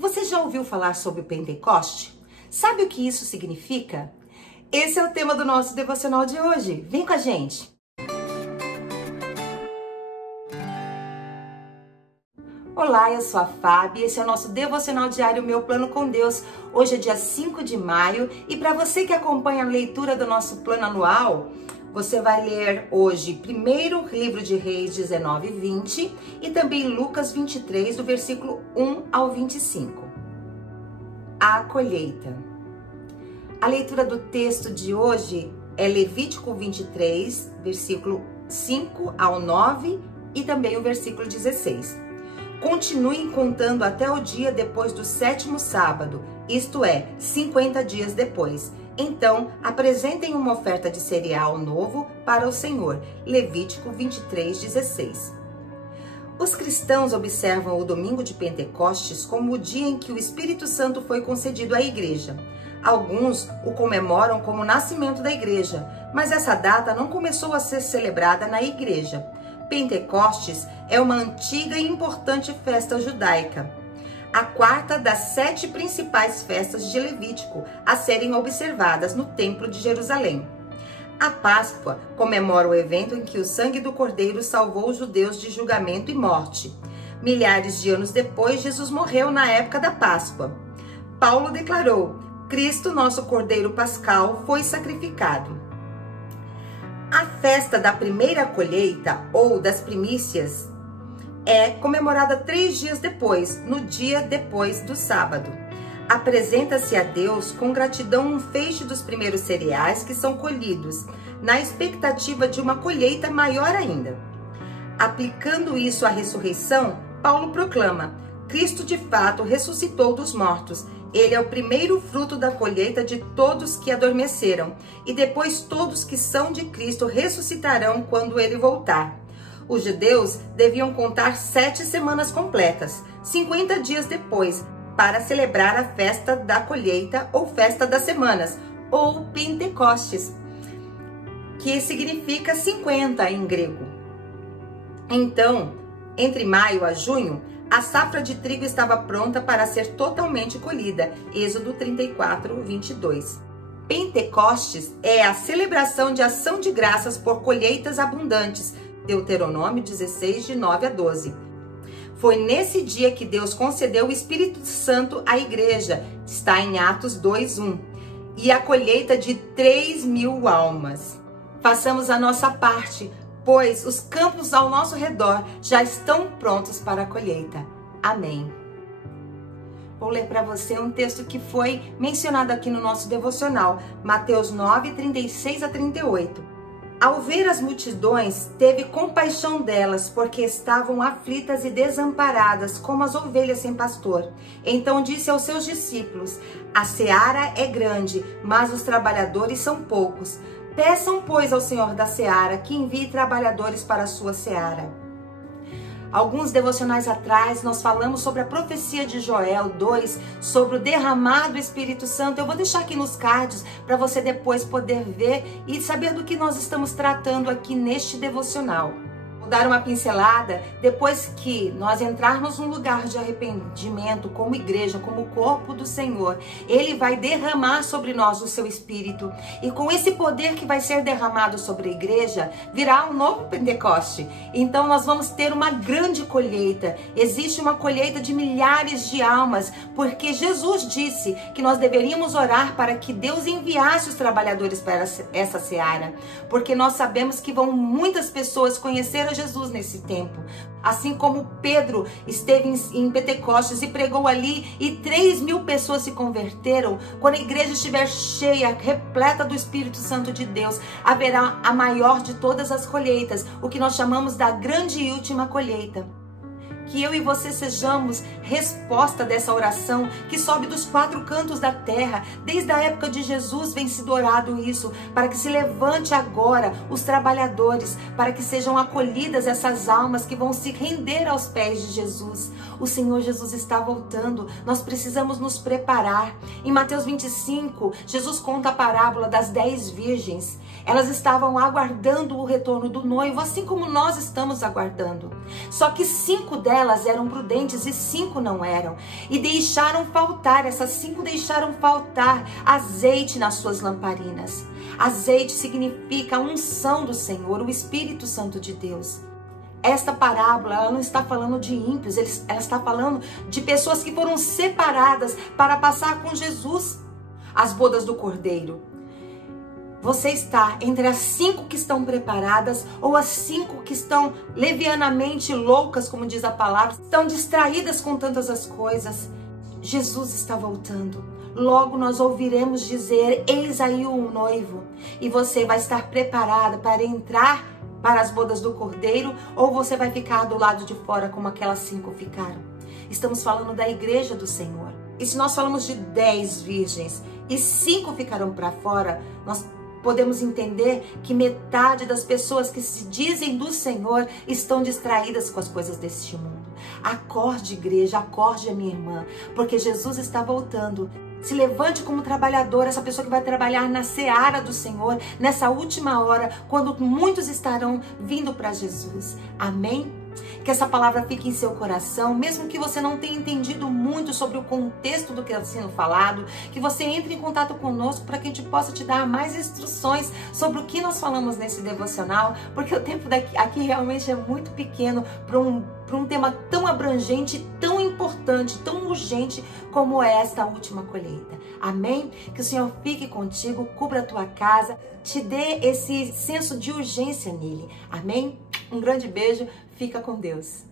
Você já ouviu falar sobre o Pentecoste? Sabe o que isso significa? Esse é o tema do nosso devocional de hoje. Vem com a gente! Olá, eu sou a Fábio, esse é o nosso devocional diário Meu Plano com Deus. Hoje é dia 5 de maio e para você que acompanha a leitura do nosso plano anual, você vai ler hoje primeiro livro de Reis 19 e 20 e também Lucas 23, do versículo 1 ao 25. A colheita. A leitura do texto de hoje é Levítico 23, versículo 5 ao 9 e também o versículo 16. Continuem contando até o dia depois do 7º sábado, isto é, 50 dias depois. Então, apresentem uma oferta de cereal novo para o Senhor. Levítico 23, 16. Os cristãos observam o domingo de Pentecostes como o dia em que o Espírito Santo foi concedido à igreja. Alguns o comemoram como o nascimento da igreja, mas essa data não começou a ser celebrada na igreja. Pentecostes é uma antiga e importante festa judaica, a quarta das 7 principais festas de Levítico a serem observadas no Templo de Jerusalém. A Páscoa comemora o evento em que o sangue do Cordeiro salvou os judeus de julgamento e morte. Milhares de anos depois, Jesus morreu na época da Páscoa. Paulo declarou: Cristo, nosso Cordeiro Pascal, foi sacrificado. A festa da primeira colheita, ou das primícias, é comemorada 3 dias depois, no dia depois do sábado. Apresenta-se a Deus com gratidão um feixe dos primeiros cereais que são colhidos, na expectativa de uma colheita maior ainda. Aplicando isso à ressurreição, Paulo proclama: Cristo de fato ressuscitou dos mortos. Ele é o primeiro fruto da colheita de todos que adormeceram, e depois todos que são de Cristo ressuscitarão quando ele voltar. Os judeus deviam contar 7 semanas completas, 50 dias depois, para celebrar a festa da colheita ou festa das semanas, ou Pentecostes, que significa 50 em grego. Então, entre maio a junho, a safra de trigo estava pronta para ser totalmente colhida. Êxodo 34, 22. Pentecostes é a celebração de ação de graças por colheitas abundantes. Deuteronômio 16, de 9 a 12. Foi nesse dia que Deus concedeu o Espírito Santo à igreja. Está em Atos 2, 1. E a colheita de 3.000 almas. Façamos a nossa parte, pois os campos ao nosso redor já estão prontos para a colheita. Amém. Vou ler para você um texto que foi mencionado aqui no nosso devocional, Mateus 9, 36 a 38. Ao ver as multidões, teve compaixão delas, porque estavam aflitas e desamparadas, como as ovelhas sem pastor. Então disse aos seus discípulos: A seara é grande, mas os trabalhadores são poucos. Peçam, pois, ao Senhor da seara que envie trabalhadores para a sua seara. Alguns devocionais atrás, nós falamos sobre a profecia de Joel 2, sobre o derramado Espírito Santo. Eu vou deixar aqui nos cards para você depois poder ver e saber do que nós estamos tratando aqui neste devocional. Vou dar uma pincelada. Depois que nós entrarmos num lugar de arrependimento como igreja, como corpo do Senhor, Ele vai derramar sobre nós o seu Espírito. E com esse poder que vai ser derramado sobre a igreja, virá um novo Pentecoste. Então nós vamos ter uma grande colheita. Existe uma colheita de milhares de almas, porque Jesus disse que nós deveríamos orar para que Deus enviasse os trabalhadores para essa seara. Porque nós sabemos que vão muitas pessoas conhecer a Jesus nesse tempo. Assim como Pedro esteve em Pentecostes e pregou ali e 3.000 pessoas se converteram, quando a igreja estiver cheia, repleta do Espírito Santo de Deus, haverá a maior de todas as colheitas, o que nós chamamos da grande e última colheita. Que eu e você sejamos resposta dessa oração que sobe dos 4 cantos da terra. Desde a época de Jesus vem sido orado isso, para que se levante agora os trabalhadores, para que sejam acolhidas essas almas que vão se render aos pés de Jesus. O Senhor Jesus está voltando. Nós precisamos nos preparar. Em Mateus 25, Jesus conta a parábola das 10 virgens. Elas estavam aguardando o retorno do noivo, assim como nós estamos aguardando. Só que 5 delas eram prudentes e 5 não eram. E deixaram faltar, essas 5 deixaram faltar azeite nas suas lamparinas. Azeite significa a unção do Senhor, o Espírito Santo de Deus. Esta parábola, ela não está falando de ímpios, ela está falando de pessoas que foram separadas para passar com Jesus as bodas do Cordeiro. Você está entre as 5 que estão preparadas ou as 5 que estão levianamente loucas, como diz a palavra, estão distraídas com tantas as coisas. Jesus está voltando. Logo nós ouviremos dizer, eis aí o noivo. E você vai estar preparada para entrar para as bodas do Cordeiro ou você vai ficar do lado de fora como aquelas 5 ficaram. Estamos falando da igreja do Senhor. E se nós falamos de 10 virgens e 5 ficaram para fora, nós podemos entender que metade das pessoas que se dizem do Senhor estão distraídas com as coisas deste mundo. Acorde, igreja, acorde, minha irmã, porque Jesus está voltando. Se levante como trabalhador, essa pessoa que vai trabalhar na seara do Senhor, nessa última hora, quando muitos estarão vindo para Jesus. Amém? Que essa palavra fique em seu coração, mesmo que você não tenha entendido muito sobre o contexto do que está sendo falado, que você entre em contato conosco para que a gente possa te dar mais instruções sobre o que nós falamos nesse devocional, porque o tempo aqui realmente é muito pequeno para um tema tão abrangente, tão importante, tão urgente como é esta última colheita. Amém? Que o Senhor fique contigo, cubra a tua casa, te dê esse senso de urgência nele. Amém? Um grande beijo, fica com Deus.